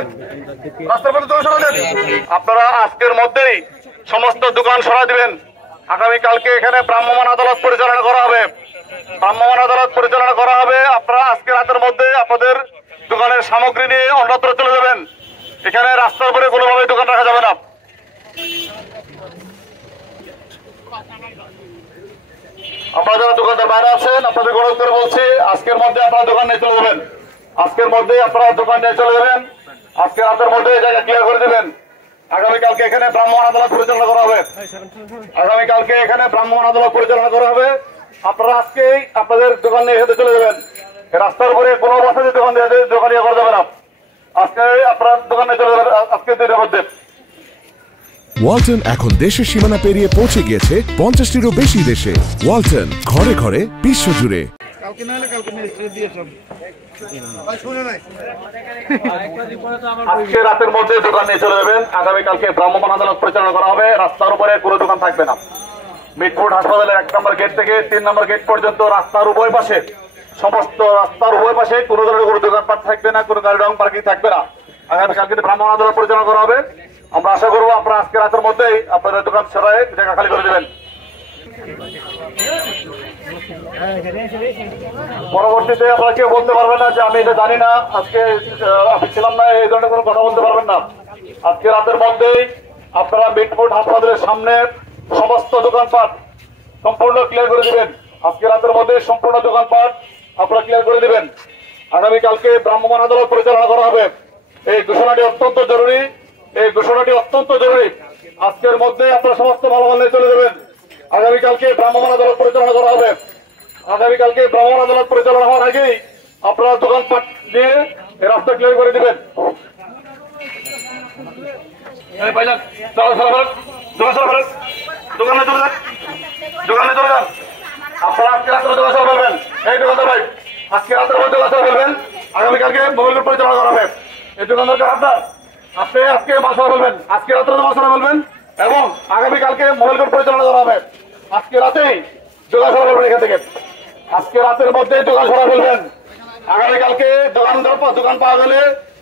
দেন, রাস্তার মধ্যে দোকান সরা দেন। আপনারা আজকের মধ্যেই সমস্ত দোকান সরা দিবেন। আগামীকালকে এখানে ভ্রাম্যমাণ আদালত পরিচালনা করা হবে। ভ্রাম্যমাণ আদালত পরিচালনা করা হবে। আপনারা আজকে রাতের মধ্যে আপনাদের দোকানের সামগ্রী নিয়ে অন্যত্র চলে যাবেন। এখানে রাস্তার উপরে কোনোভাবে দোকান রাখা যাবে না। আপনারা যারা দোকানদার বাইরে আছেন, আপনাদের অনুরোধ করে বলছি, আজকের মধ্যে আপনারা দোকান নিয়ে চলে যাবেন। আজকের মধ্যে আপনারা দোকান নিয়ে চলে যাবেন। আজকে রাতের মধ্যে এই জায়গা ক্লিয়ার করে দেবেন। আগামীকালকে এখানে ভ্রাম্যমাণ আদালত পরিচালনা করা হবে। আগামীকালকে এখানে ভ্রাম্যমাণ আদালত পরিচালনা করা হবে। আপনারা আজকেই আপনাদের দোকান নিয়ে হেঁটে চলে যাবেন। রাস্তার উপরে কোনো অবস্থায় দোকান ইয়ে করা যাবে না। আজকে আপনারা দোকান নিয়ে চলে যাবেন আজকে দিনের মধ্যে। ওয়ালটন এখন দেশের সীমানা পেরিয়ে পৌঁছে গিয়েছে 50টিরও বেশি দেশে। ওয়ালটন, ঘরে ঘরে, বিশ্বজুড়ে। আজকে রাতের মধ্যে দোকান নিয়ে চলে যাবেন। আগামীকালকে ভ্রাম্যমাণ আদালত পরিচালনা করা হবে। রাস্তার উপরে কোনো দোকান থাকবে না। মিটফোর্ড হাসপাতালের 1 নম্বর গেট থেকে 3 নম্বর গেট পর্যন্ত রাস্তার উভয় পাশে, সমস্ত রাস্তার উভয় পাশে কোনো ধরনের কোনো দোকানপাট থাকবে না, কোনো গাড়ি রং পার্কিং থাকবে না। আগামীকালকে ভ্রাম্যমাণ আদালত পরিচালনা করা হবে। আমরা আশা করবো আপনারা আজকে রাতের মধ্যেই আপনাদের দোকান সরাই জায়গা খালি করে দেবেন। পরবর্তীতে আপনারা কেউ বলতে পারবেন না যে আমি এটা জানি না, আজকে আমি ছিলাম না, এই ধরনের কোনো কথা বলতে পারবেন না। আজকে রাতের মধ্যেই আপনারা মিটফোর্ড হাসপাতালের সামনে সমস্ত দোকানপাট সম্পূর্ণ ক্লিয়ার করে দিবেন। আজকে রাতের মধ্যে সম্পূর্ণ দোকানপাট আপনারা ক্লিয়ার করে দিবেন। আগামীকালকে ভ্রাম্যমাণ আদালত পরিচালনা করা হবে। এই ঘোষণাটি অত্যন্ত জরুরি। এই ঘোষণাটি অত্যন্ত জরুরি। আজকের মধ্যে আপনারা সমস্ত মালামাল নিয়ে চলে যাবেন। আগামীকালকে ভ্রাম্যমাণ আদালত পরিচালনা করা হবে। আগামীকালকে ভ্রাম্যমাণ আদালত পরিচালনা হওয়ার আগেই আপনারা দোকানপাট নিয়ে রাস্তা ক্লিয়ার করে দিবেন। দোকানে চলে যান, দোকানে চলে যান। আপনারা আজকে রাত্রে দোকান সরা ফেলবেন। এই দোকানদার ভাই, আজকে রাতের মধ্যে দোকান সরা ফেলবেন। আগামীকালকে মোবাইল পরিচালনা করা হবে। এই দোকানদার আপনার, আপনি আজকে মাছ সরা ফেলবেন, আজকে রাত্রে মাছ সরা ফেলবেন এবং আগামীকালকে মোবাইল পরিচালনা করা হবে। আজকে রাতেই দোকান সরা ফেলবেন এখান থেকে। আজকে রাতের মধ্যে দোকান সরা ফেলবেন। আগামীকালকে দোকান পাওয়া গেলে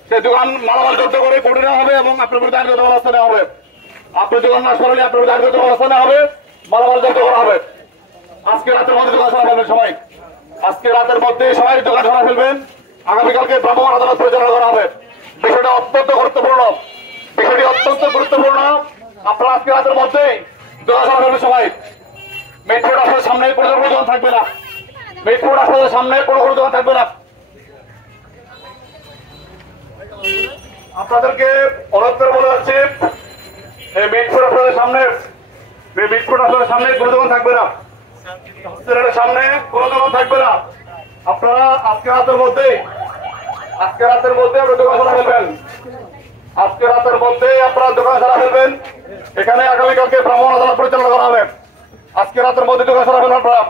সেই দোকান মালামাল জব্দ করে কোর্টে নেওয়া হবে এবং আপনার বিরুদ্ধে আইনগত ব্যবস্থা নেওয়া হবে। আপনি দোকান না সরালে আপনার বিরুদ্ধে আইনগত ব্যবস্থা নেওয়া হবে, মালামাল জব্দ করা হবে। আজকে রাতের মধ্যে দোকান সরা ফেলবেন সবাই। আজকে রাতের মধ্যে সবাই দোকান সরা ফেলবেন। আগামীকালকে ভ্রাম্যমাণ আদালত পরিচালনা করা হবে। বিষয়টা অত্যন্ত গুরুত্বপূর্ণ। বিষয়টি অত্যন্ত গুরুত্বপূর্ণ। আপনারা আজকে রাতের মধ্যে দোকান সরা ফেলবেন সবাই। মিটফোর্ড হাসপাতালের সামনে কোনো দোকান থাকবে না। মিটফোর্ড হাসপাতালের সামনে কোনো দোকান থাকবে না। আপনাদেরকে অনুরোধ করে বলে যাচ্ছি, এই মিটফোর্ড হাসপাতালের সামনে কোনো দোকান থাকবে না। হসপিটালের সামনে কোনো দোকান থাকবে না। আপনারা আজকে রাতের মধ্যে আপনারা দোকান সরা ফেলবেন। আজকে রাতের মধ্যে আপনারা দোকান সরা ফেলবেন। এখানে আগামীকালকে ভ্রাম্যমাণ আদালত পরিচালনা করা হবে। আজকে রাতের মধ্যে দোকান সরা ফেলবেন আপনারা।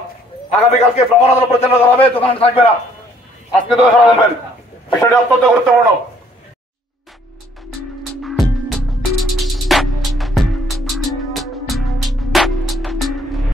আগামীকালকে ভ্রাম্যমাণ আদালত পরিচালনা করা হবে, দোকান থাকবে না। আজকে দোকান সরা ফেলবেন। বিষয়টি অত্যন্ত গুরুত্বপূর্ণ।